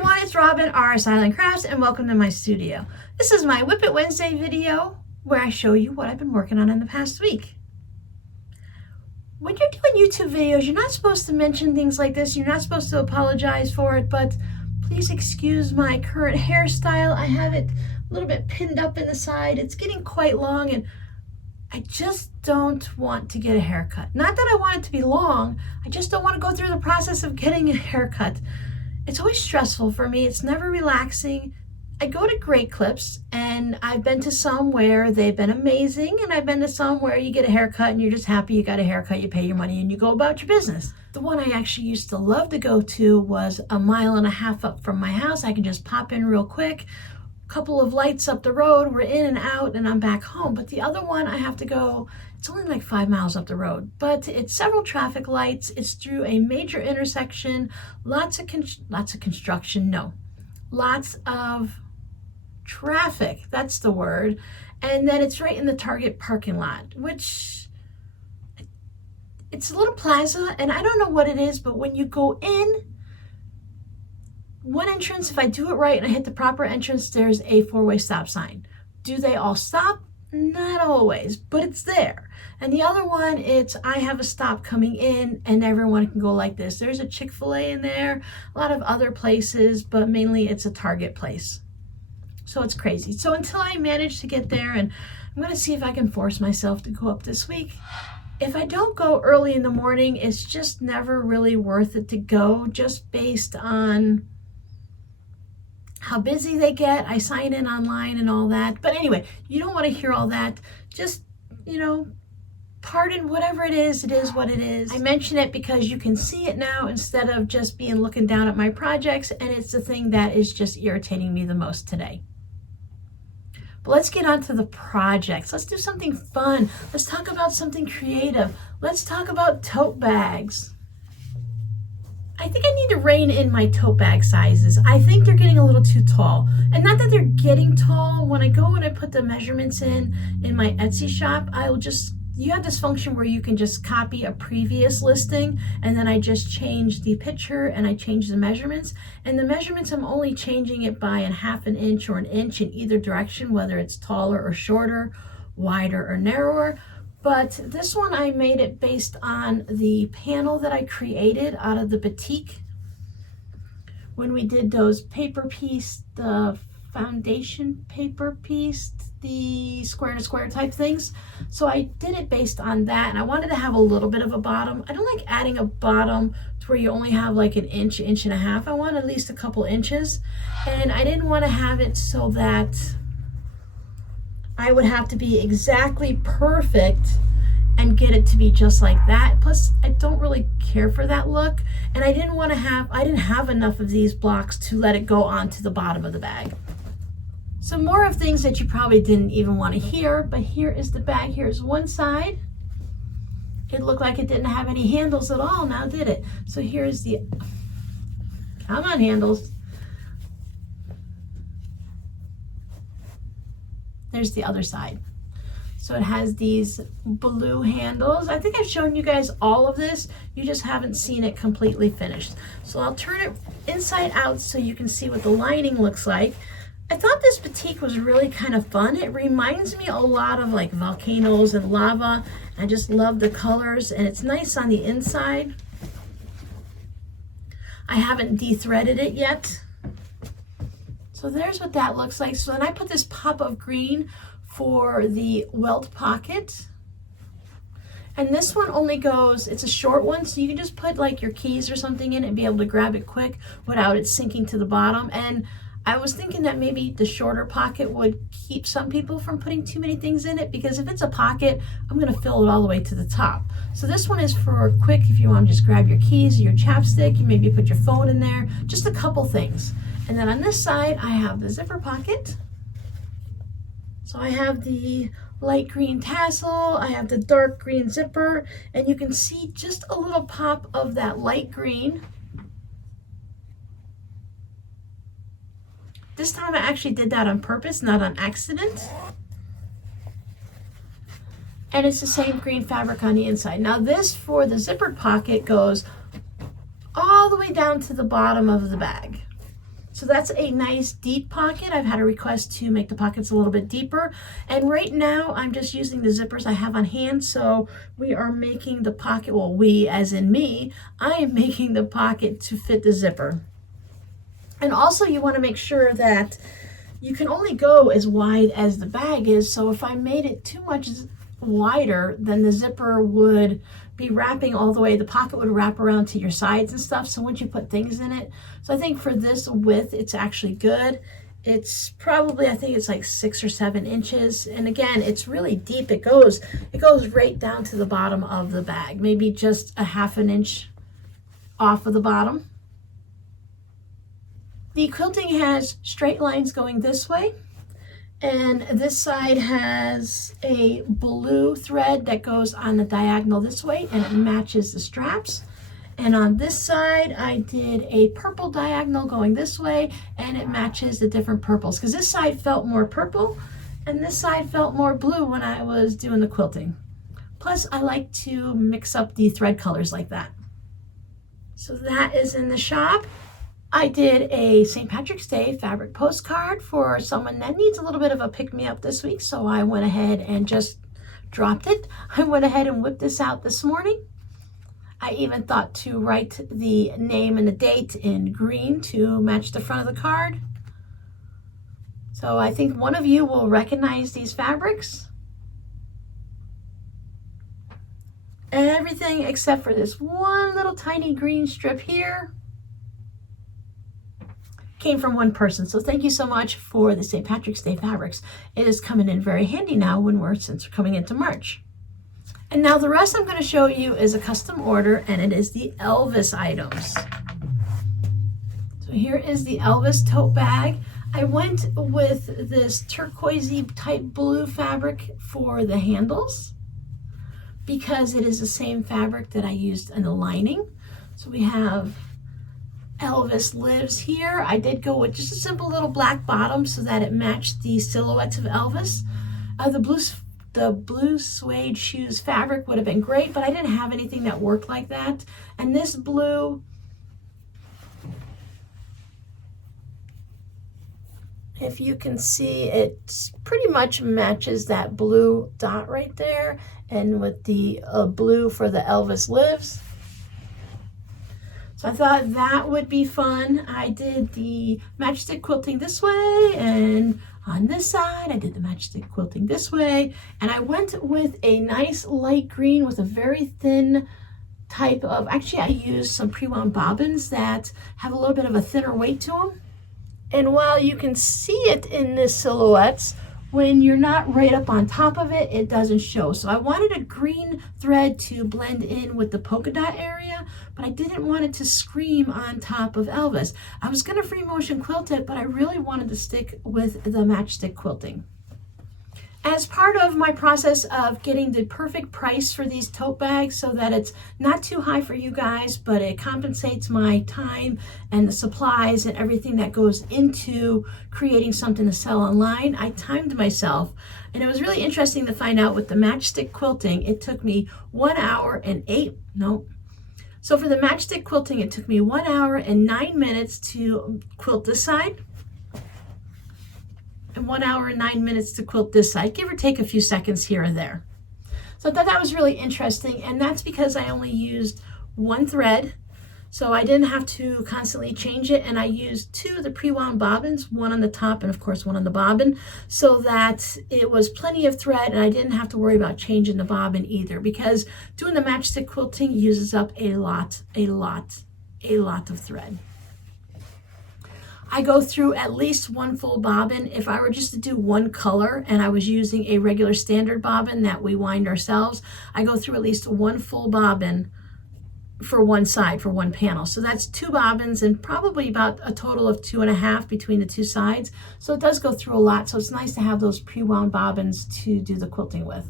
everyone, it's Robin, RS Island Crafts, and welcome to my studio. This is my Whip It Wednesday video where I show you what I've been working on in the past week. When you're doing YouTube videos, you're not supposed to mention things like this. You're not supposed to apologize for it, but please excuse my current hairstyle. I have it a little bit pinned up in the side. It's getting quite long, and I just don't want to get a haircut. Not that I want it to be long, I just don't want to go through the process of getting a haircut. It's always stressful for me. It's never relaxing. I go to Great Clips, and I've been to some where they've been amazing, and I've been to some where you get a haircut and you're just happy you got a haircut, you pay your money, and you go about your business. The one I actually used to love to go to was 1.5 miles up from my house. I can just pop in real quick. Couple of lights up the road, we're in and out, and I'm back home. But the other one I have to go, it's only like 5 miles up the road, but it's several traffic lights. It's through a major intersection, lots of construction, no, lots of traffic, that's the word. And then it's right in the Target parking lot, which it's a little plaza, and I don't know what it is, but when you go in, one entrance, if I do it right and I hit the proper entrance, there's a 4-way stop sign. Do they all stop? Not always, but it's there. And the other one, it's I have a stop coming in and everyone can go like this. There's a Chick-fil-A in there, a lot of other places, but mainly it's a Target place. So it's crazy. So until I manage to get there, and I'm going to see if I can force myself to go up this week. If I don't go early in the morning, it's just never really worth it to go, just based on how busy they get. I sign in online and all that. But anyway, you don't want to hear all that. Just, pardon whatever it is what it is. I mention it because you can see it now instead of just being looking down at my projects, and it's the thing that is just irritating me the most today. But let's get on to the projects. Let's do something fun. Let's talk about something creative. Let's talk about tote bags. I think I need to rein in my tote bag sizes. I think they're getting a little too tall. And not that they're getting tall. When I go and I put the measurements in my Etsy shop, you have this function where you can just copy a previous listing, and then I just change the picture and I change the measurements. And the measurements, I'm only changing it by 1/2 inch or 1 inch in either direction, whether it's taller or shorter, wider or narrower. But this one, I made it based on the panel that I created out of the batik when we did those paper piece, the foundation paper piece, the square to square type things. So I did it based on that, and I wanted to have a little bit of a bottom. I don't like adding a bottom to where you only have like 1 inch, 1.5 inches. I want at least a couple inches, and I didn't want to have it so that I would have to be exactly perfect and get it to be just like that. Plus, I don't really care for that look, and I didn't have enough of these blocks to let it go onto the bottom of the bag. Some more of things that you probably didn't even want to hear, but here is the bag. Here's one side. It looked like it didn't have any handles at all, now did it? So here's the, come on handles. There's the other side. So it has these blue handles. I think I've shown you guys all of this. You just haven't seen it completely finished. So I'll turn it inside out so you can see what the lining looks like. I thought this batik was really kind of fun. It reminds me a lot of like volcanoes and lava. I just love the colors, and it's nice on the inside. I haven't de-threaded it yet. So there's what that looks like. So then I put this pop of green for the welt pocket. And this one only goes, it's a short one, so you can just put like your keys or something in it and be able to grab it quick without it sinking to the bottom. And I was thinking that maybe the shorter pocket would keep some people from putting too many things in it, because if it's a pocket, I'm going to fill it all the way to the top. So this one is for quick, if you want to just grab your keys or your chapstick, you maybe put your phone in there, just a couple things. And then on this side, I have the zipper pocket. So I have the light green tassel, I have the dark green zipper, and you can see just a little pop of that light green. This time I actually did that on purpose, not on accident. And it's the same green fabric on the inside. Now this, for the zippered pocket, goes all the way down to the bottom of the bag. So that's a nice deep pocket. I've had a request to make the pockets a little bit deeper. And right now I'm just using the zippers I have on hand. So we are making the pocket, well, we as in me, I am making the pocket to fit the zipper. And also you want to make sure that you can only go as wide as the bag is. So if I made it too much wider, then the zipper would be wrapping all the way, the pocket would wrap around to your sides and stuff. So once you put things in it, so I think for this width, it's actually good. It's probably, I think it's like 6 or 7 inches. And again, it's really deep. It goes right down to the bottom of the bag, maybe just a ½ an inch off of the bottom. The quilting has straight lines going this way, and this side has a blue thread that goes on the diagonal this way, and it matches the straps. And on this side, I did a purple diagonal going this way, and it matches the different purples, because this side felt more purple, and this side felt more blue when I was doing the quilting. Plus, I like to mix up the thread colors like that. So that is in the shop. I did a St. Patrick's Day fabric postcard for someone that needs a little bit of a pick-me-up this week, so I went ahead and just dropped it. I went ahead and whipped this out this morning. I even thought to write the name and the date in green to match the front of the card. So I think one of you will recognize these fabrics. Everything except for this one little tiny green strip here came from one person. So thank you so much for the St. Patrick's Day fabrics. It is coming in very handy now since we're coming into March. And now the rest I'm going to show you is a custom order, and it is the Elvis items. So here is the Elvis tote bag. I went with this turquoisey type blue fabric for the handles because it is the same fabric that I used in the lining. So we have Elvis lives here. I did go with just a simple little black bottom so that it matched the silhouettes of Elvis. The blue suede shoes fabric would have been great, but I didn't have anything that worked like that. And this blue, if you can see, it pretty much matches that blue dot right there, and with the blue for the Elvis lives. So I thought that would be fun. I did the matchstick quilting this way, and on this side, I did the matchstick quilting this way. And I went with a nice light green with a very thin type of, actually I used some pre-wound bobbins that have a little bit of a thinner weight to them. And while you can see it in the silhouettes, when you're not right up on top of it, it doesn't show. So I wanted a green thread to blend in with the polka dot area, but I didn't want it to scream on top of Elvis. I was gonna free motion quilt it, but I really wanted to stick with the matchstick quilting. As part of my process of getting the perfect price for these tote bags so that it's not too high for you guys, but it compensates my time and the supplies and everything that goes into creating something to sell online, I timed myself. And it was really interesting to find out with the matchstick quilting, it took me 1 hour and So for the matchstick quilting, it took me 1 hour and 9 minutes to quilt this side, and 1 hour and 9 minutes to quilt this side, give or take a few seconds here and there. So I thought that was really interesting, and that's because I only used one thread, so I didn't have to constantly change it, and I used 2 of the pre-wound bobbins, one on the top and of course one on the bobbin, so that it was plenty of thread and I didn't have to worry about changing the bobbin either, because doing the matchstick quilting uses up a lot of thread. I go through at least 1 full bobbin. If I were just to do one color and I was using a regular standard bobbin that we wind ourselves, I go through at least 1 full bobbin for one side, for one panel. So that's 2 bobbins and probably about a total of 2.5 between the 2 sides. So it does go through a lot. So it's nice to have those pre-wound bobbins to do the quilting with.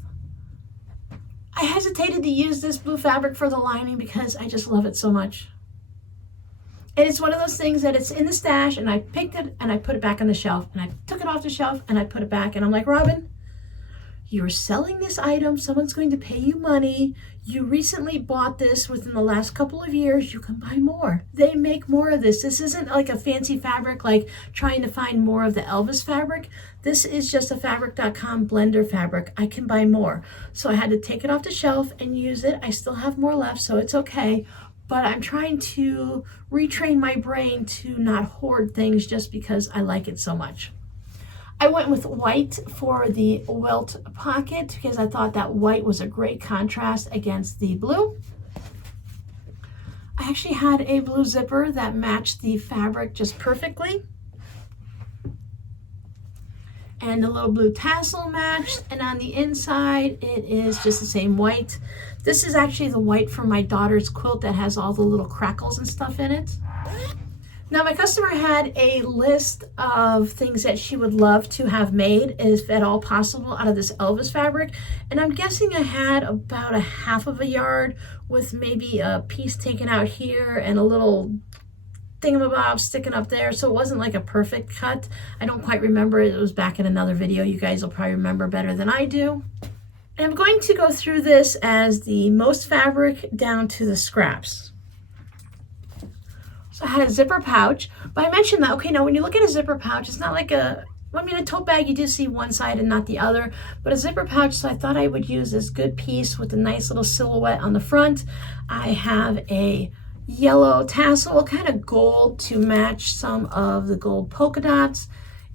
I hesitated to use this blue fabric for the lining because I just love it so much. And it's one of those things that it's in the stash, and I picked it and I put it back on the shelf, and I took it off the shelf and I put it back, and I'm like, Robin, you're selling this item, someone's going to pay you money, you recently bought this within the last couple of years, you can buy more. They make more of this. This isn't like a fancy fabric like trying to find more of the Elvis fabric. This is just a fabric.com blender fabric. I can buy more. So I had to take it off the shelf and use it. I still have more left, so it's okay. But I'm trying to retrain my brain to not hoard things just because I like it so much. I went with white for the welt pocket because I thought that white was a great contrast against the blue. I actually had a blue zipper that matched the fabric just perfectly. And the little blue tassel matched, and on the inside it is just the same white. This is actually the white from my daughter's quilt that has all the little crackles and stuff in it. Now my customer had a list of things that she would love to have made, if at all possible, out of this Elvis fabric, and I'm guessing I had about a half of a yard with maybe a piece taken out here and a little thingamabob sticking up there, so it wasn't like a perfect cut. I don't quite remember. It was back in another video. You guys will probably remember better than I do. And I'm going to go through this as the most fabric down to the scraps. So I had a zipper pouch, but I mentioned that, okay, now when you look at a zipper pouch, it's not like a tote bag, you do see one side and not the other, but a zipper pouch, so I thought I would use this good piece with a nice little silhouette on the front. I have a yellow tassel, kind of gold to match some of the gold polka dots,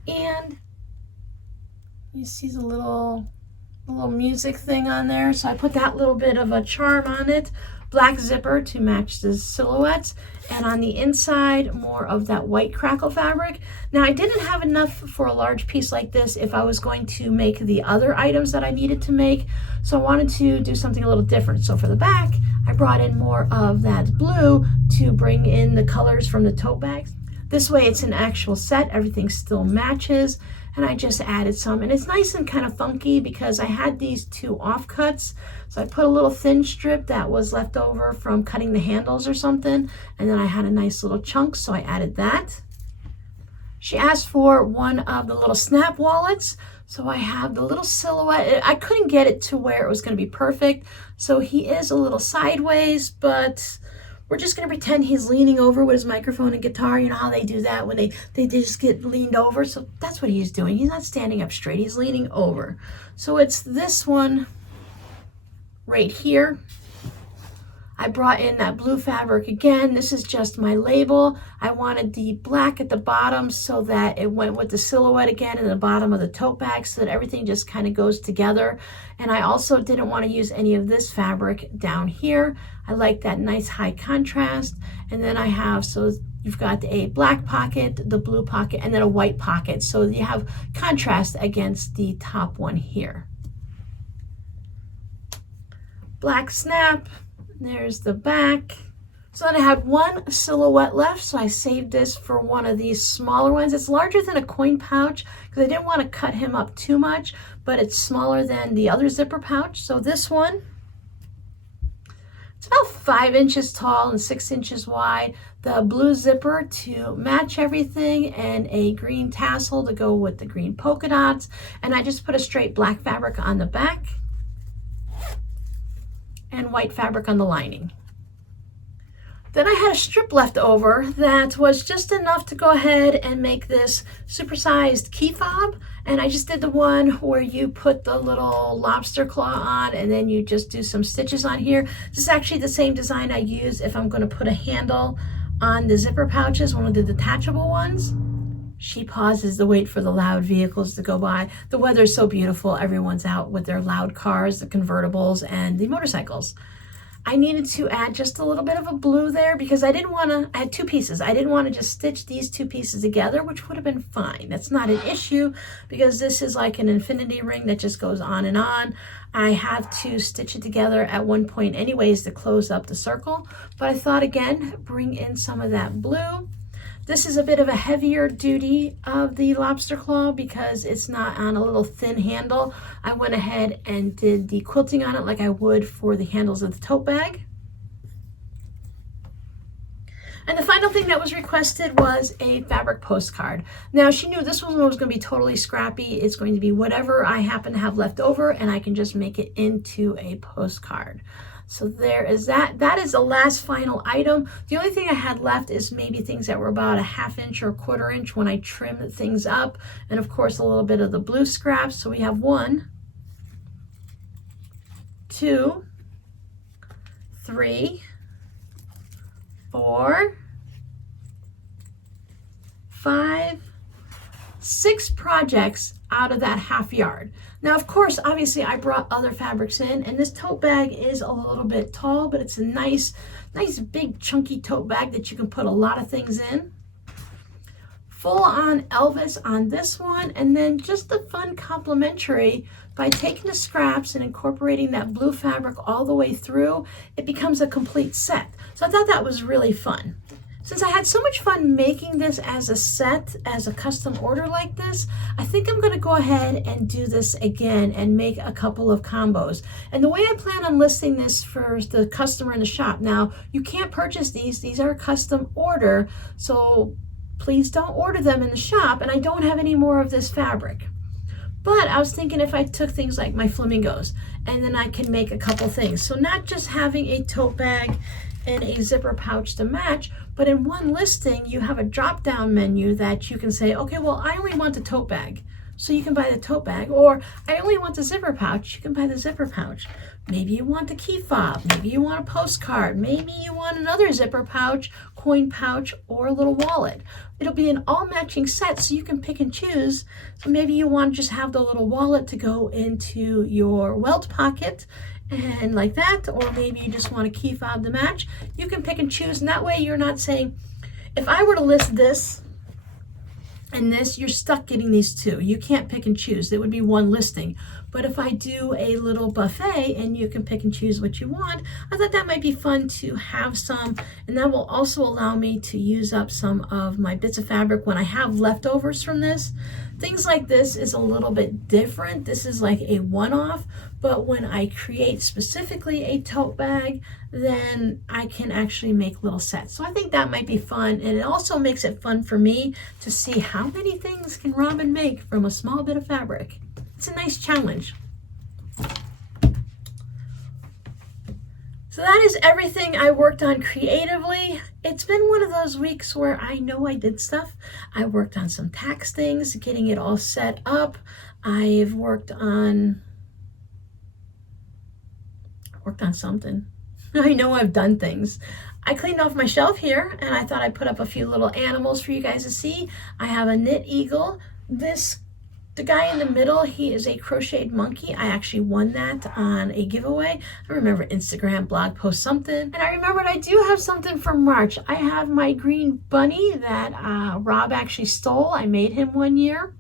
and you see the little music thing on there, so I put that little bit of a charm on it. Black zipper to match the silhouettes, and on the inside more of that white crackle fabric. Now I didn't have enough for a large piece like this if I was going to make the other items that I needed to make, so I wanted to do something a little different. So for the back I brought in more of that blue to bring in the colors from the tote bags. This way it's an actual set, everything still matches, and I just added some, and it's nice and kind of funky because I had these two offcuts, so I put a little thin strip that was left over from cutting the handles or something, and then I had a nice little chunk, so I added that. She asked for one of the little snap wallets, so I have the little silhouette. I couldn't get it to where it was going to be perfect, so he is a little sideways, but we're just going to pretend he's leaning over with his microphone and guitar. You know how they do that when they just get leaned over? So that's what he's doing. He's not standing up straight. He's leaning over. So it's this one right here. I brought in that blue fabric again. This is just my label. I wanted the black at the bottom so that it went with the silhouette again in the bottom of the tote bag so that everything just kind of goes together. And I also didn't want to use any of this fabric down here. I like that nice high contrast. And then I have, so you've got a black pocket, the blue pocket, and then a white pocket. So you have contrast against the top one here. Black snap. There's the back. So then I had one silhouette left, so I saved this for one of these smaller ones. It's larger than a coin pouch because I didn't want to cut him up too much, but it's smaller than the other zipper pouch. So this one, it's about 5 inches tall and 6 inches wide. The blue zipper to match everything, and a green tassel to go with the green polka dots. And I just put a straight black fabric on the back and white fabric on the lining. Then I had a strip left over that was just enough to go ahead and make this supersized key fob, and I just did the one where you put the little lobster claw on and then you just do some stitches on here. This is actually the same design I use if I'm going to put a handle on the zipper pouches, one of the detachable ones. She pauses to wait for the loud vehicles to go by. The weather is so beautiful. Everyone's out with their loud cars, the convertibles, and the motorcycles. I needed to add just a little bit of a blue there because I didn't want to, I had two pieces. I didn't want to just stitch these two pieces together, which would have been fine. That's not an issue because this is like an infinity ring that just goes on and on. I have to stitch it together at one point anyways to close up the circle. But I thought again, bring in some of that blue. This is a bit of a heavier duty of the lobster claw because it's not on a little thin handle. I went ahead and did the quilting on it like I would for the handles of the tote bag. And the final thing that was requested was a fabric postcard. Now she knew this one was going to be totally scrappy. It's going to be whatever I happen to have left over, and I can just make it into a postcard. So there is that. That is the last final item. The only thing I had left is maybe things that were about a 1/2 inch or 1/4 inch when I trimmed things up. And of course, a little bit of the blue scraps. So we have 1, 2, 3, 4, 5, 6 projects out of that 1/2 yard. Now, of course, obviously I brought other fabrics in, and this tote bag is a little bit tall, but it's a nice big chunky tote bag that you can put a lot of things in. Full on Elvis on this one, and then just a fun complimentary by taking the scraps and incorporating that blue fabric all the way through, it becomes a complete set. So I thought that was really fun. Since I had so much fun making this as a set, as a custom order like this, I think I'm gonna go ahead and do this again and make a couple of combos. And the way I plan on listing this for the customer in the shop, now you can't purchase these are a custom order, so please don't order them in the shop, and I don't have any more of this fabric. But I was thinking if I took things like my flamingos, and then I can make a couple things. So not just having a tote bag and a zipper pouch to match, but in one listing, you have a drop-down menu that you can say, okay, well, I only want the tote bag. So you can buy the tote bag, or I only want the zipper pouch. You can buy the zipper pouch. Maybe you want the key fob. Maybe you want a postcard. Maybe you want another zipper pouch, coin pouch, or a little wallet. It'll be an all matching set, so you can pick and choose. So maybe you want to just have the little wallet to go into your welt pocket and like that, or maybe you just want a key fob to match. You can pick and choose, and that way you're not saying, if I were to list this and this, you're stuck getting these two. You can't pick and choose. It would be one listing. But if I do a little buffet and you can pick and choose what you want, I thought that might be fun to have some, and that will also allow me to use up some of my bits of fabric when I have leftovers from this. Things like this is a little bit different. This is like a one-off, but when I create specifically a tote bag, then I can actually make little sets. So I think that might be fun, and it also makes it fun for me to see how many things can Robin make from a small bit of fabric. It's a nice challenge. So that is everything I worked on creatively. It's been one of those weeks where I know I did stuff. I worked on some tax things, getting it all set up. I've worked on something. I know I've done things. I cleaned off my shelf here, and I thought I'd put up a few little animals for you guys to see. I have a knit eagle. The guy in the middle, he is a crocheted monkey. I actually won that on a giveaway. I remember Instagram blog post something. And I remembered I do have something for March. I have my green bunny that Rob actually stole. I made him one year.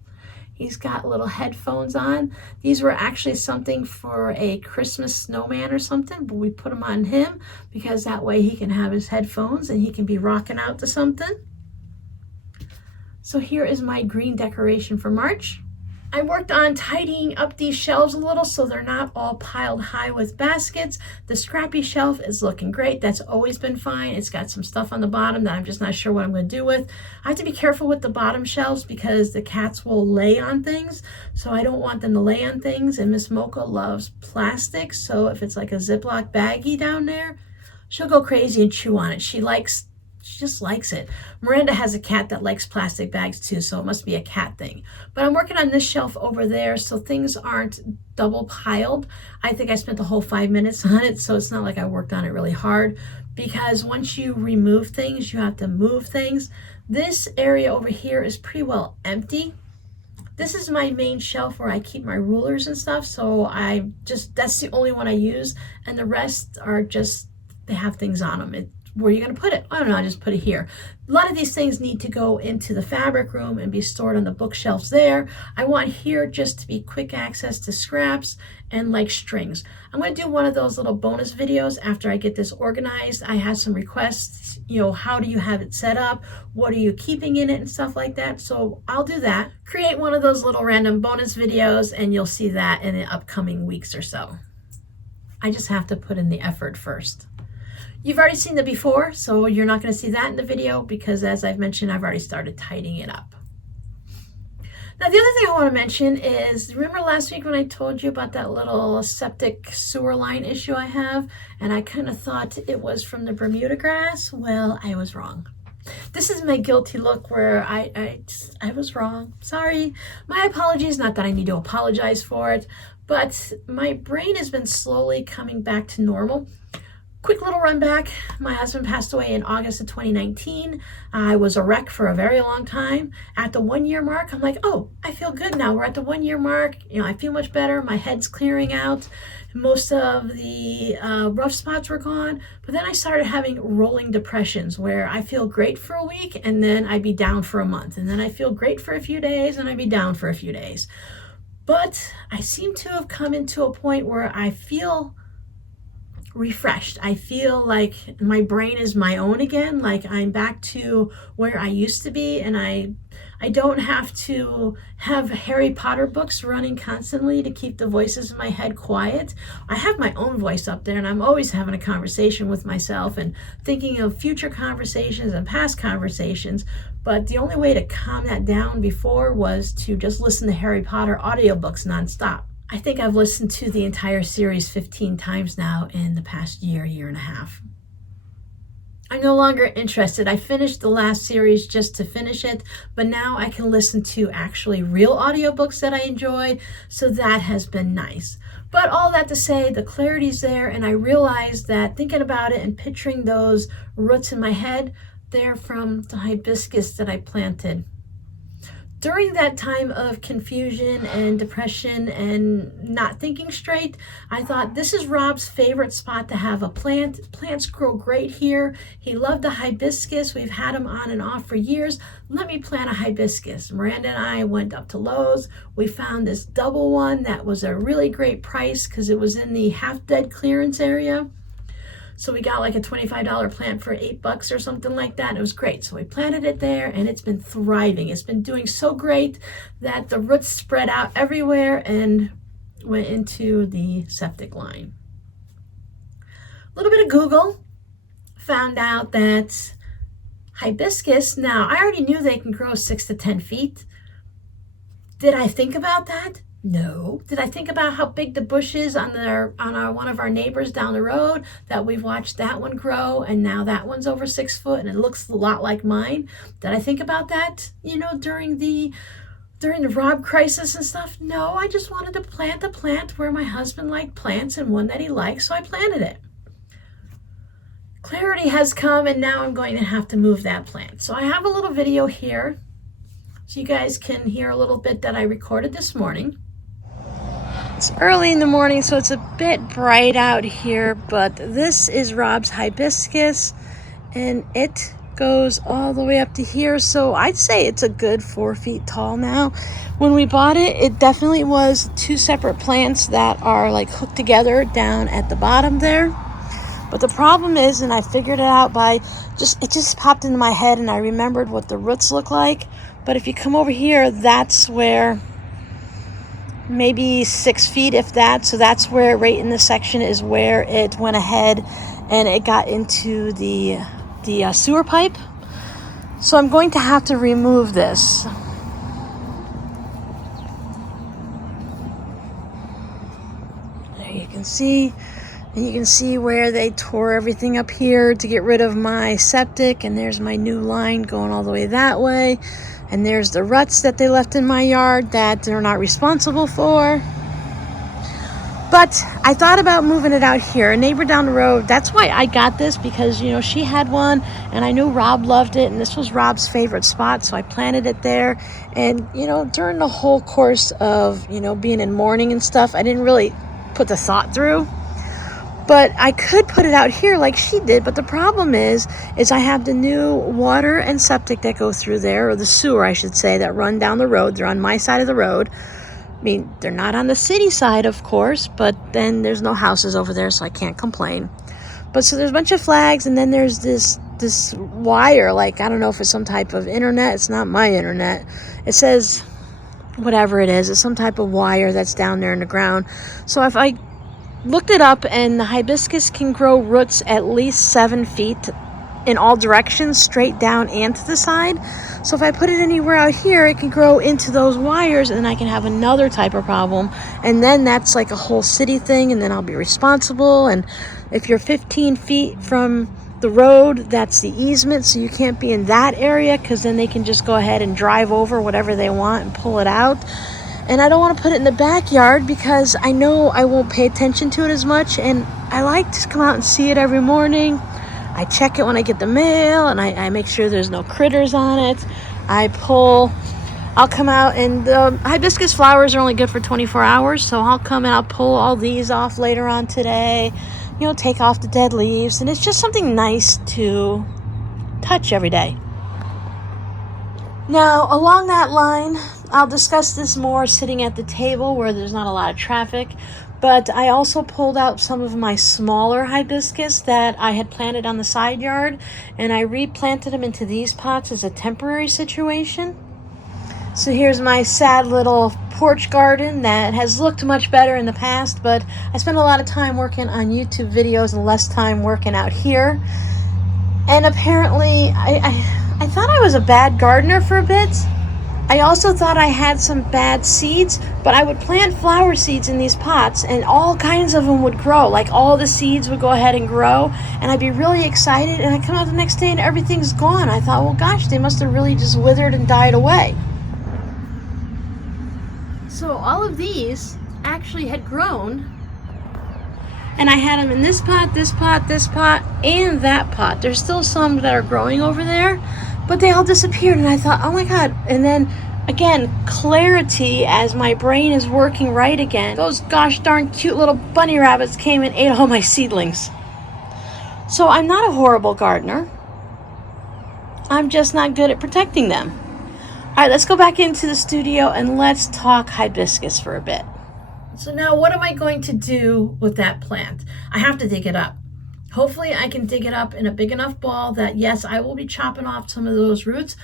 He's got little headphones on. These were actually something for a Christmas snowman or something, but we put them on him because that way he can have his headphones and he can be rocking out to something. So here is my green decoration for March. I worked on tidying up these shelves a little so they're not all piled high with baskets. The Scrappy shelf is looking great. That's always been fine. It's got some stuff on the bottom that I'm just not sure what I'm going to do with. I have to be careful with the bottom shelves because the cats will lay on things, so I don't want them to lay on things, and Miss Mocha loves plastic, so if it's like a Ziploc baggie down there, she'll go crazy and chew on it. She just likes it. Miranda has a cat that likes plastic bags too, so it must be a cat thing. But I'm working on this shelf over there so things aren't double piled. I think I spent the whole 5 minutes on it, so it's not like I worked on it really hard, because once you remove things, you have to move things. This area over here is pretty well empty. This is my main shelf where I keep my rulers and stuff, so that's the only one I use, and the rest are just, they have things on them. Where are you going to put it? I don't know, I just put it here. A lot of these things need to go into the fabric room and be stored on the bookshelves there. I want here just to be quick access to scraps and like strings. I'm going to do one of those little bonus videos after I get this organized. I had some requests, how do you have it set up? What are you keeping in it and stuff like that? So I'll do that. Create one of those little random bonus videos, and you'll see that in the upcoming weeks or so. I just have to put in the effort first. You've already seen the before, so you're not going to see that in the video because, as I've mentioned, I've already started tidying it up. Now, the other thing I want to mention is, remember last week when I told you about that little septic sewer line issue I have, and I kind of thought it was from the Bermuda grass? Well, I was wrong. This is my guilty look where I was wrong. Sorry. My apologies. Not that I need to apologize for it, but my brain has been slowly coming back to normal. Quick little run back. My husband passed away in August of 2019. I was a wreck for a very long time. At the 1 year mark, I'm like, oh, I feel good now. We're at the 1 year mark. You know, I feel much better. My head's clearing out. Most of the rough spots were gone. But then I started having rolling depressions where I feel great for a week and then I'd be down for a month. And then I feel great for a few days and I'd be down for a few days. But I seem to have come into a point where I feel refreshed. I feel like my brain is my own again, like I'm back to where I used to be, and I don't have to have Harry Potter books running constantly to keep the voices in my head quiet. I have my own voice up there, and I'm always having a conversation with myself and thinking of future conversations and past conversations. But the only way to calm that down before was to just listen to Harry Potter audiobooks nonstop. I think I've listened to the entire series 15 times now in the past year and a half. I'm no longer interested. I finished the last series just to finish it, but now I can listen to actually real audiobooks that I enjoy, so that has been nice. But all that to say, the clarity's there, and I realized that thinking about it and picturing those roots in my head, they're from the hibiscus that I planted. During that time of confusion and depression and not thinking straight, I thought this is Rob's favorite spot to have a plant. Plants grow great here. He loved the hibiscus. We've had him on and off for years. Let me plant a hibiscus. Miranda and I went up to Lowe's. We found this double one that was a really great price because it was in the half-dead clearance area. So we got like a $25 plant for $8 or something like that. It was great. So we planted it there and it's been thriving. It's been doing so great that the roots spread out everywhere and went into the septic line. A little bit of Google, found out that hibiscus, now I already knew they can grow 6 to 10 feet. Did I think about that? No. Did I think about how big the bush is on one of our neighbors down the road, that we've watched that one grow and now that one's over 6 foot and it looks a lot like mine? Did I think about that, during the Rob crisis and stuff? No, I just wanted to plant a plant where my husband liked plants and one that he likes, so I planted it. Clarity has come and now I'm going to have to move that plant. So I have a little video here so you guys can hear a little bit that I recorded this morning. It's early in the morning, so it's a bit bright out here, but this is Rob's hibiscus, and it goes all the way up to here, so I'd say it's a good 4 feet tall now. When we bought it, it definitely was 2 separate plants that are like hooked together down at the bottom there. But the problem is, and I figured it out by it just popped into my head and I remembered what the roots look like. But if you come over here, that's where maybe 6 feet, if that. So that's where, right in this section, is where it went ahead and it got into the sewer pipe. So I'm going to have to remove this. There you can see. And you can see where they tore everything up here to get rid of my septic. And there's my new line going all the way that way. And there's the ruts that they left in my yard that they're not responsible for. But I thought about moving it out here. A neighbor down the road, that's why I got this, because, she had one and I knew Rob loved it. And this was Rob's favorite spot. So I planted it there. And, during the whole course of, being in mourning and stuff, I didn't really put the thought through. But I could put it out here like she did. But the problem is I have the new water and septic that go through there, or the sewer, I should say, that run down the road. They're on my side of the road. I mean, they're not on the city side, of course, but then there's no houses over there, so I can't complain. But so there's a bunch of flags, and then there's this wire, like, I don't know if it's some type of internet. It's not my internet. It says whatever it is. It's some type of wire that's down there in the ground. So if I looked it up, and the hibiscus can grow roots at least 7 feet in all directions, straight down and to the side. So if I put it anywhere out here, it can grow into those wires, and then I can have another type of problem. And then that's like a whole city thing, and then I'll be responsible. And if you're 15 feet from the road, that's the easement, so you can't be in that area, because then they can just go ahead and drive over whatever they want and pull it out. And I don't want to put it in the backyard because I know I won't pay attention to it as much, and I like to come out and see it every morning. I check it when I get the mail, and I make sure there's no critters on it. I'll come out, and the hibiscus flowers are only good for 24 hours, so I'll come and I'll pull all these off later on today, take off the dead leaves, and it's just something nice to touch every day. Now, along that line, I'll discuss this more sitting at the table where there's not a lot of traffic, but I also pulled out some of my smaller hibiscus that I had planted on the side yard, and I replanted them into these pots as a temporary situation. So here's my sad little porch garden that has looked much better in the past, but I spent a lot of time working on YouTube videos and less time working out here. And apparently, I thought I was a bad gardener for a bit. I also thought I had some bad seeds, but I would plant flower seeds in these pots and all kinds of them would grow. Like all the seeds would go ahead and grow, and I'd be really excited, and I come out the next day and everything's gone. I thought, well, gosh, they must have really just withered and died away. So all of these actually had grown, and I had them in this pot, this pot, this pot, and that pot. There's still some that are growing over there, but they all disappeared, and I thought, oh my God. And then again, clarity as my brain is working right again. Those gosh darn cute little bunny rabbits came and ate all my seedlings. So I'm not a horrible gardener. I'm just not good at protecting them. All right, let's go back into the studio and let's talk hibiscus for a bit. So now what am I going to do with that plant? I have to dig it up. Hopefully I can dig it up in a big enough ball that, yes, I will be chopping off some of those roots.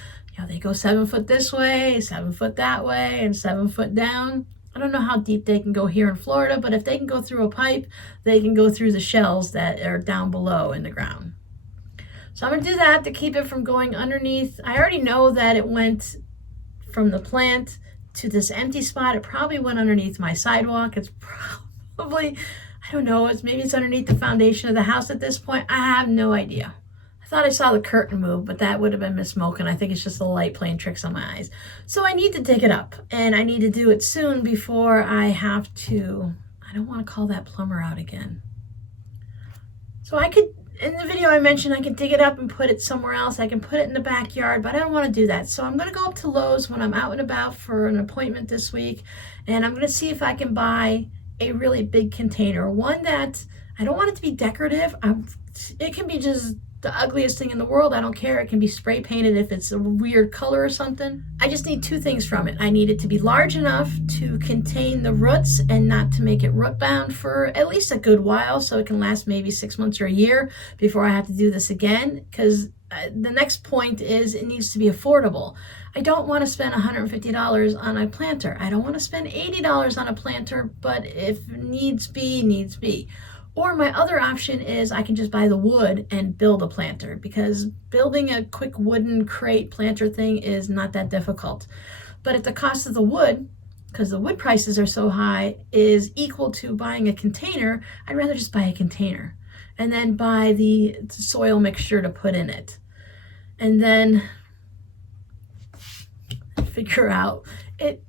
They go 7 foot this way, 7 foot that way, and 7 foot down. I don't know how deep they can go here in Florida, but if they can go through a pipe, they can go through the shells that are down below in the ground. So I'm going to do that to keep it from going underneath. I already know that it went from the plant to this empty spot. It probably went underneath my sidewalk. It's probably, I don't know, maybe it's underneath the foundation of the house at this point. I have no idea. I thought I saw the curtain move, but that would have been Miss Smoke, and I think it's just the light playing tricks on my eyes. So I need to dig it up, and I need to do it soon before I have to, I don't want to call that plumber out again. So I could, in the video I mentioned, I can dig it up and put it somewhere else. I can put it in the backyard, but I don't want to do that. So I'm going to go up to Lowe's when I'm out and about for an appointment this week, and I'm going to see if I can buy a really big container. One that, I don't want it to be decorative. It can be just the ugliest thing in the world. I don't care. It can be spray painted if it's a weird color or something. I just need 2 things from it. I need it to be large enough to contain the roots and not to make it root bound for at least a good while, so it can last maybe 6 months or a year before I have to do this again, because the next point is it needs to be affordable. I don't want to spend $150 on a planter. I don't want to spend $80 on a planter, but if needs be, needs be. Or my other option is I can just buy the wood and build a planter, because building a quick wooden crate planter thing is not that difficult. But if the cost of the wood, because the wood prices are so high, is equal to buying a container, I'd rather just buy a container and then buy the soil mixture to put in it. And then figure out it.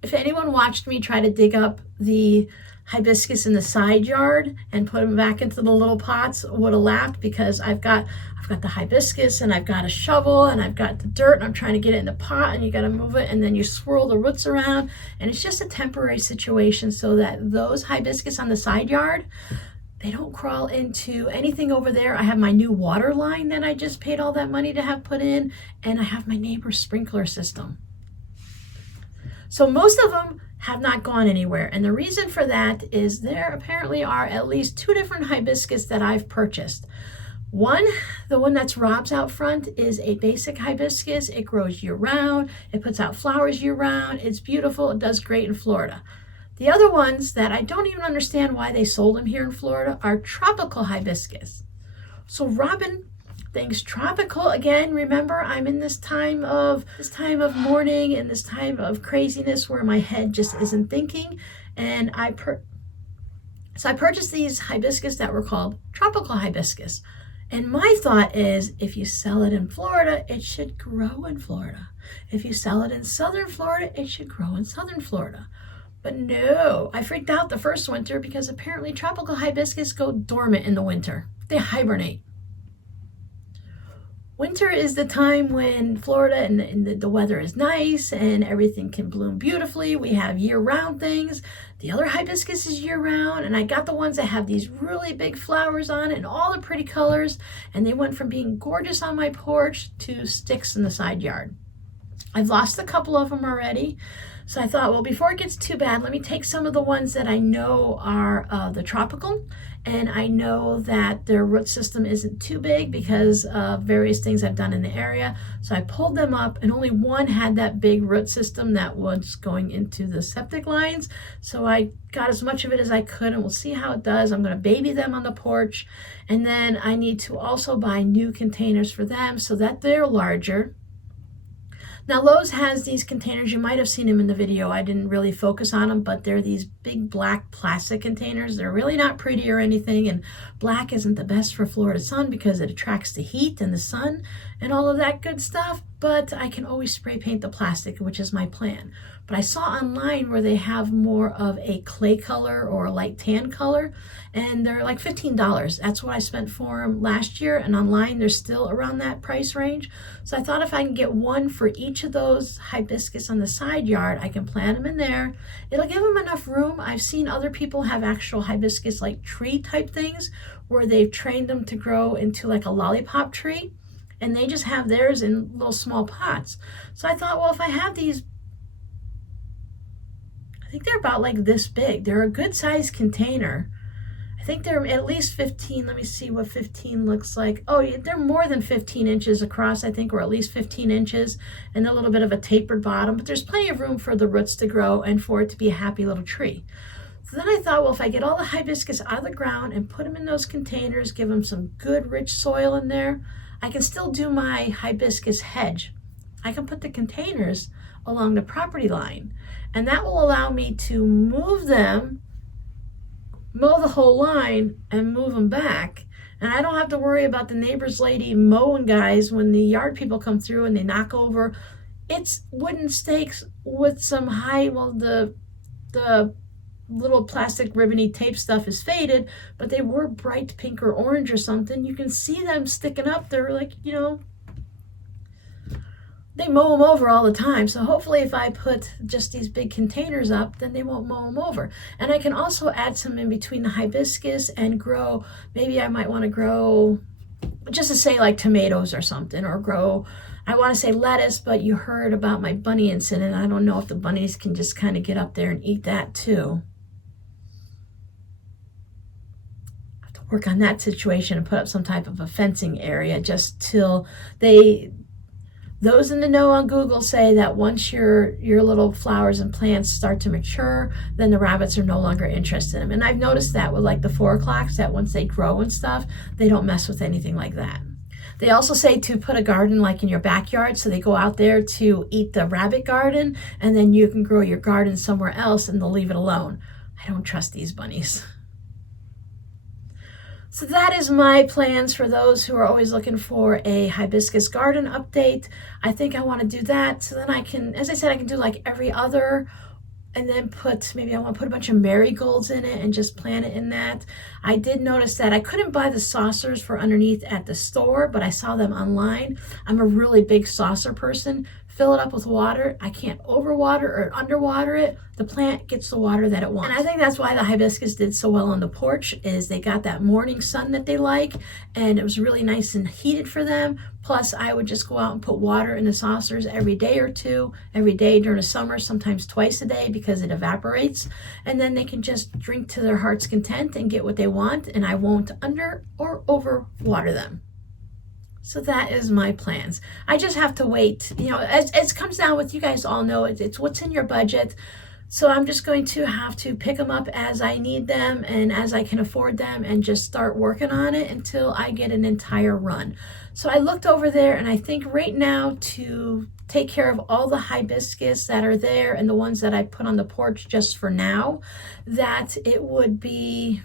If anyone watched me try to dig up the hibiscus in the side yard and put them back into the little pots, would have laughed, because I've got the hibiscus and I've got a shovel and I've got the dirt and I'm trying to get it in the pot, and you got to move it, and then you swirl the roots around, and it's just a temporary situation so that those hibiscus on the side yard, they don't crawl into anything over there. I have my new water line that I just paid all that money to have put in, and I have my neighbor's sprinkler system. So most of them have not gone anywhere, and the reason for that is there apparently are at least 2 different hibiscus that I've purchased. One, the one that's Rob's out front, is a basic hibiscus. It grows year-round. It puts out flowers year-round. It's beautiful. It does great in Florida. The other ones that I don't even understand why they sold them here in Florida are tropical hibiscus. So Robin thinks tropical again. Remember, I'm in this time of mourning and this time of craziness where my head just isn't thinking. And I purchased these hibiscus that were called tropical hibiscus. And my thought is, if you sell it in Florida, it should grow in Florida. If you sell it in southern Florida, it should grow in southern Florida. But no, I freaked out the first winter because apparently tropical hibiscus go dormant in the winter. They hibernate. Winter is the time when Florida and the weather is nice and everything can bloom beautifully. We have year-round things. The other hibiscus is year-round, and I got the ones that have these really big flowers on it and all the pretty colors, and they went from being gorgeous on my porch to sticks in the side yard. I've lost a couple of them already. So I thought, well, before it gets too bad, let me take some of the ones that I know are the tropical, and I know that their root system isn't too big because of various things I've done in the area. So I pulled them up, and only one had that big root system that was going into the septic lines. So I got as much of it as I could, and we'll see how it does. I'm going to baby them on the porch, and then I need to also buy new containers for them so that they're larger. Now Lowe's has these containers, you might have seen them in the video, I didn't really focus on them, but they're these big black plastic containers. They're really not pretty or anything, and black isn't the best for Florida sun because it attracts the heat and the sun and all of that good stuff, but I can always spray paint the plastic, which is my plan. But I saw online where they have more of a clay color or a light tan color, and they're like $15. That's what I spent for them last year, and online they're still around that price range. So I thought if I can get one for each of those hibiscus on the side yard, I can plant them in there. It'll give them enough room. I've seen other people have actual hibiscus like tree type things where they've trained them to grow into like a lollipop tree, and they just have theirs in little small pots. So I thought, well, if I have these, I think they're about like this big. They're a good size container. I think they're at least 15. Let me see what 15 looks like. Oh, they're more than 15 inches across, I think, or at least 15 inches, and a little bit of a tapered bottom. But there's plenty of room for the roots to grow and for it to be a happy little tree. So then I thought, well, if I get all the hibiscus out of the ground and put them in those containers, give them some good rich soil in there, I can still do my hibiscus hedge. I can put the containers along the property line, and that will allow me to move them, mow the whole line, and move them back. And I don't have to worry about the neighbor's lady mowing guys when the yard people come through and they knock over. It's wooden stakes with some the little plastic ribbony tape stuff is faded, but they were bright pink or orange or something. You can see them sticking up. They're like, they mow them over all the time. So hopefully if I put just these big containers up, then they won't mow them over. And I can also add some in between the hibiscus and grow, maybe I might want to grow, just to say like tomatoes or something, or grow, I want to say lettuce, but you heard about my bunny incident. I don't know if the bunnies can just kind of get up there and eat that too. I have to work on that situation and put up some type of a fencing area just till those in the know on Google say that once your little flowers and plants start to mature, then the rabbits are no longer interested in them. And I've noticed that with like the 4 o'clocks, that once they grow and stuff, they don't mess with anything like that. They also say to put a garden like in your backyard, so they go out there to eat the rabbit garden, and then you can grow your garden somewhere else and they'll leave it alone. I don't trust these bunnies. So that is my plans for those who are always looking for a hibiscus garden update. I think I want to do that. So then I can, as I said, I can do like every other, and then maybe I want to put a bunch of marigolds in it and just plant it in that. I did notice that I couldn't buy the saucers for underneath at the store, but I saw them online. I'm a really big saucer person. Fill it up with water. I can't overwater or underwater it. The plant gets the water that it wants. And I think that's why the hibiscus did so well on the porch, is they got that morning sun that they like, and it was really nice and heated for them. Plus, I would just go out and put water in the saucers every day or two, every day during the summer, sometimes twice a day because it evaporates. And then they can just drink to their heart's content and get what they want, and I won't under or over water them. So that is my plans. I just have to wait. As it comes down with, you guys all know, it's what's in your budget. So I'm just going to have to pick them up as I need them and as I can afford them and just start working on it until I get an entire run. So I looked over there and I think right now to take care of all the hibiscus that are there and the ones that I put on the porch just for now, that it would be,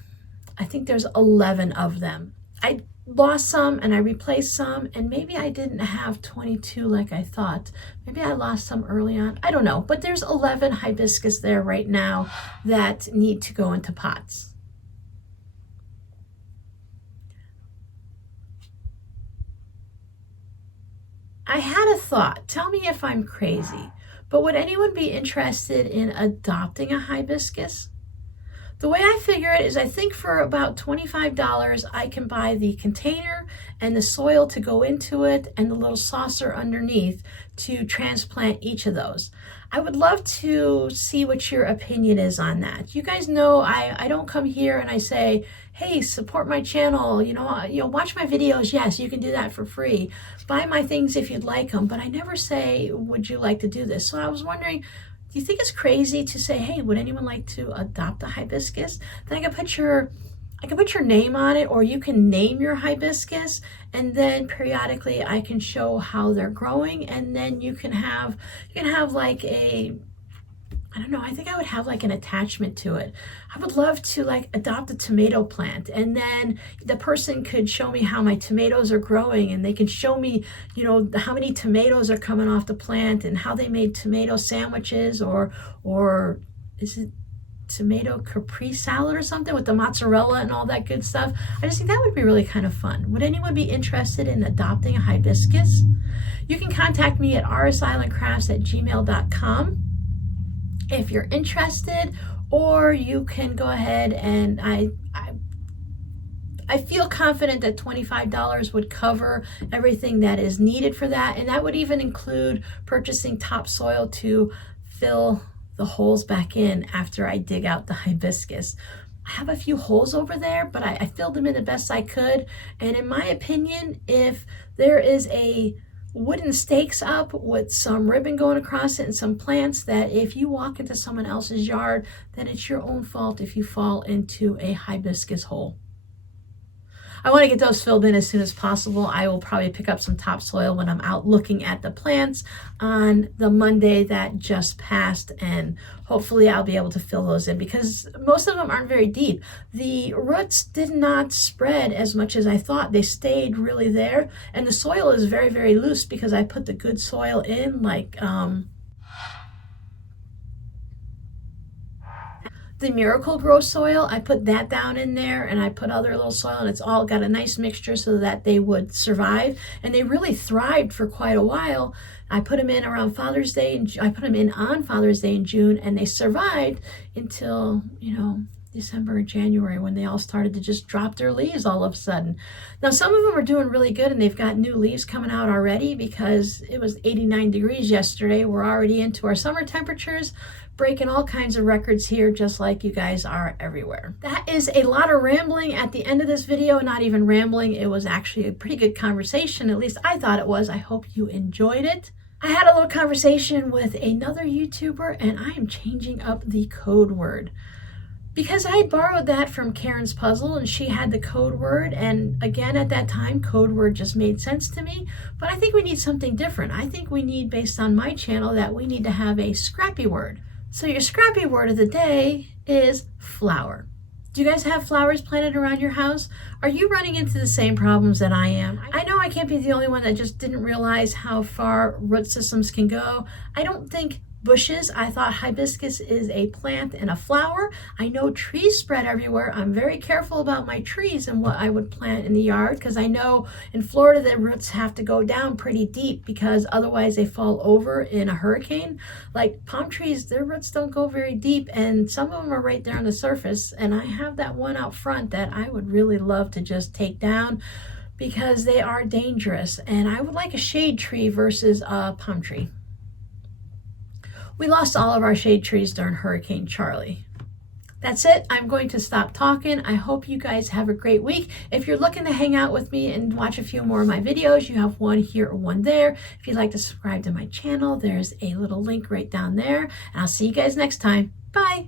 I think there's 11 of them. I lost some and I replaced some, and maybe I didn't have 22 like I thought. Maybe I lost some early on. I don't know, but there's 11 hibiscus there right now that need to go into pots. I had a thought. Tell me if I'm crazy, but would anyone be interested in adopting a hibiscus? The way I figure it is I think for about $25 I can buy the container and the soil to go into it and the little saucer underneath to transplant each of those. I would love to see what your opinion is on that. You guys know I don't come here and I say, hey, support my channel, watch my videos. Yes, you can do that for free. Buy my things if you'd like them, but I never say, would you like to do this? So I was wondering, do you think it's crazy to say, hey, would anyone like to adopt a hibiscus? Then I can put your name on it, or you can name your hibiscus, and then periodically I can show how they're growing, and then you can have like a, I don't know, I think I would have like an attachment to it. I would love to like adopt a tomato plant, and then the person could show me how my tomatoes are growing, and they can show me, how many tomatoes are coming off the plant and how they made tomato sandwiches, or is it tomato capri salad or something with the mozzarella and all that good stuff. I just think that would be really kind of fun. Would anyone be interested in adopting a hibiscus? You can contact me at rsislandcrafts@gmail.com if you're interested, or you can go ahead and I feel confident that $25 would cover everything that is needed for that, and that would even include purchasing topsoil to fill the holes back in after I dig out the hibiscus. I have a few holes over there, but I filled them in the best I could, and in my opinion, if there is a wooden stakes up with some ribbon going across it and some plants, that if you walk into someone else's yard, then it's your own fault if you fall into a hibiscus hole. I want to get those filled in as soon as possible. I will probably pick up some topsoil when I'm out looking at the plants on the Monday that just passed, and hopefully I'll be able to fill those in because most of them aren't very deep. The roots did not spread as much as I thought. They stayed really there, and the soil is very, very loose because I put the good soil in, like the Miracle Grow soil. I put that down in there, and I put other little soil, and it's all got a nice mixture so that they would survive, and they really thrived for quite a while. I put them in around Father's Day, and I put them in on Father's Day in June, and they survived until, December or January, when they all started to just drop their leaves all of a sudden. Now, some of them are doing really good, and they've got new leaves coming out already because it was 89 degrees yesterday. We're already into our summer temperatures, breaking all kinds of records here, just like you guys are everywhere. That is a lot of rambling at the end of this video. Not even rambling, it was actually a pretty good conversation. At least I thought it was. I hope you enjoyed it. I had a little conversation with another YouTuber, and I am changing up the code word because I borrowed that from Karen's Puzzle, and she had the code word, and again at that time code word just made sense to me, but I think we need something different. I think we need, based on my channel, that we need to have a scrappy word. So your scrappy word of the day is flower. Do you guys have flowers planted around your house? Are you running into the same problems that I am? I know I can't be the only one that just didn't realize how far root systems can go. I don't think bushes. I thought hibiscus is a plant and a flower. I know trees spread everywhere. I'm very careful about my trees and what I would plant in the yard because I know in Florida the roots have to go down pretty deep because otherwise they fall over in a hurricane. Like palm trees, their roots don't go very deep, and some of them are right there on the surface, and I have that one out front that I would really love to just take down because they are dangerous, and I would like a shade tree versus a palm tree. We lost all of our shade trees during Hurricane Charlie. That's it. I'm going to stop talking. I hope you guys have a great week. If you're looking to hang out with me and watch a few more of my videos, you have one here or one there. If you'd like to subscribe to my channel, there's a little link right down there. And I'll see you guys next time. Bye.